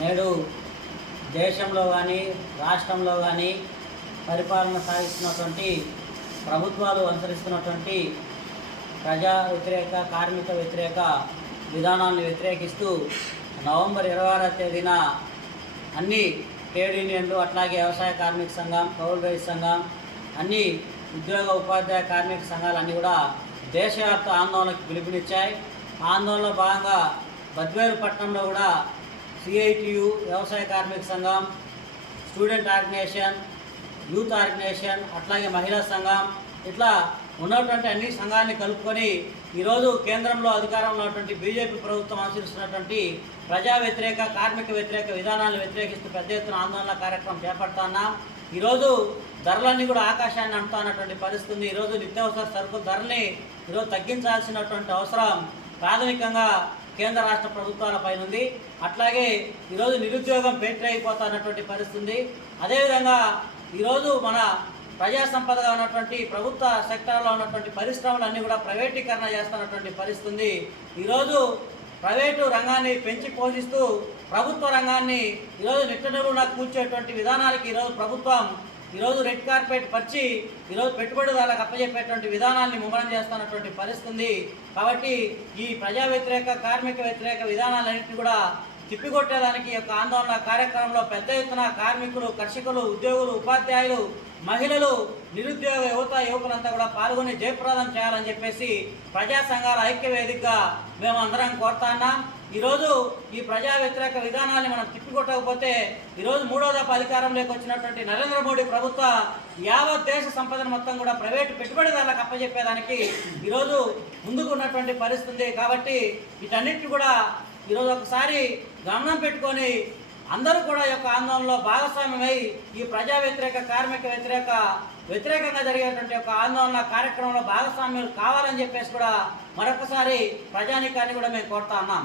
నేడు దేశంలో కానీ రాష్ట్రంలో కానీ పరిపాలన సాగిస్తున్నటువంటి ప్రభుత్వాలు అనుసరిస్తున్నటువంటి ప్రజా వ్యతిరేక కార్మిక వ్యతిరేక విధానాన్ని వ్యతిరేకిస్తూ నవంబర్ ఇరవై ఆరో తేదీన అన్ని ట్రేడ్ యూనియన్లు అట్లాగే వ్యవసాయ కార్మిక సంఘం కౌలు రైతు సంఘం అన్ని ఉద్యోగ ఉపాధ్యాయ కార్మిక సంఘాలు అన్నీ కూడా దేశవ్యాప్త ఆందోళనకు పిలుపునిచ్చాయి. ఆందోళనలో భాగంగా బద్వేలు పట్టణంలో కూడా సిఐటియు వ్యవసాయ కార్మిక సంఘం స్టూడెంట్ ఆర్గనైజేషన్ యూత్ ఆర్గనైజేషన్ అట్లాగే మహిళా సంఘం ఇట్లా ఉన్నటువంటి అన్ని సంఘాన్ని కలుపుకొని ఈరోజు కేంద్రంలో అధికారంలో ఉన్నటువంటి బీజేపీ ప్రభుత్వం అనుసరిస్తున్నటువంటి ప్రజా వ్యతిరేక కార్మిక వ్యతిరేక విధానాలను వ్యతిరేకిస్తూ పెద్ద ఎత్తున ఆందోళన కార్యక్రమం చేపడుతున్నాం ఈరోజు ధరలన్నీ కూడా ఆకాశాన్ని అంటున్నటువంటి పరిస్థితి ఈరోజు నిత్యావసర సరుకుల ధరల్ని ఈరోజు తగ్గించాల్సినటువంటి అవసరం ప్రాథమికంగా కేంద్ర రాష్ట్ర ప్రభుత్వాల పైన ఉంది. అట్లాగే ఈరోజు నిరుద్యోగం అయిపోతున్నటువంటి పరిస్థితి ఉంది అదేవిధంగా ఈరోజు మన ప్రజా సంపదగా ఉన్నటువంటి ప్రభుత్వ సెక్టార్లో ఉన్నటువంటి పరిశ్రమలన్నీ కూడా ప్రైవేటీకరణ చేస్తున్నటువంటి పరిస్థితి ఉంది ఈరోజు ప్రైవేటు రంగాన్ని పెంచి పోషిస్తూ ప్రభుత్వ రంగాన్ని ఈరోజు నిట్టనరున కూర్చేటువంటి విధానానికి ఈరోజు ప్రభుత్వం ఈరోజు రెడ్ కార్పెట్ పరిచి ఈరోజు పెట్టుబడిదారులకు అప్పచెప్పేటువంటి విధానాన్ని ముమ్మరం చేస్తున్నటువంటి పరిస్థితి ఉంది. కాబట్టి ఈ ప్రజా వ్యతిరేక కార్మిక వ్యతిరేక విధానాలన్నింటినీ కూడా తిప్పికొట్టేదానికి ఈ యొక్క ఆందోళన కార్యక్రమంలో పెద్ద ఎత్తున కార్మికులు కర్షకులు ఉద్యోగులు ఉపాధ్యాయులు మహిళలు నిరుద్యోగ యువత యువకులంతా కూడా పాల్గొని జయప్రదం చేయాలని చెప్పేసి ప్రజా సంఘాల ఐక్య వేదికగా మేము అందరం కోరుతున్నాం ఈరోజు ఈ ప్రజా వ్యతిరేక విధానాన్ని మనం తిప్పికొట్టకపోతే ఈరోజు మూడో దఫ అధికారంలోకి వచ్చినటువంటి నరేంద్ర మోడీ ప్రభుత్వ యావత్ దేశ సంపదను మొత్తం కూడా ప్రైవేటు పెట్టుబడిదారులకు అప్పచెప్పేదానికి ఈరోజు ముందుకు ఉన్నటువంటి పరిస్థితి ఉంది. కాబట్టి వీటన్నిటిని కూడా ఈరోజు ఒకసారి గమనం పెట్టుకొని అందరూ కూడా యొక్క ఆందోళనలో భాగస్వామ్యమై ఈ ప్రజా వ్యతిరేక కార్మిక వ్యతిరేక వ్యతిరేకంగా జరిగేటువంటి ఒక ఆందోళన కార్యక్రమంలో భాగస్వామ్యం కావాలని చెప్పేసి కూడా మరొకసారి ప్రజానీకాన్ని కూడా మేము కోరుతా ఉన్నాం.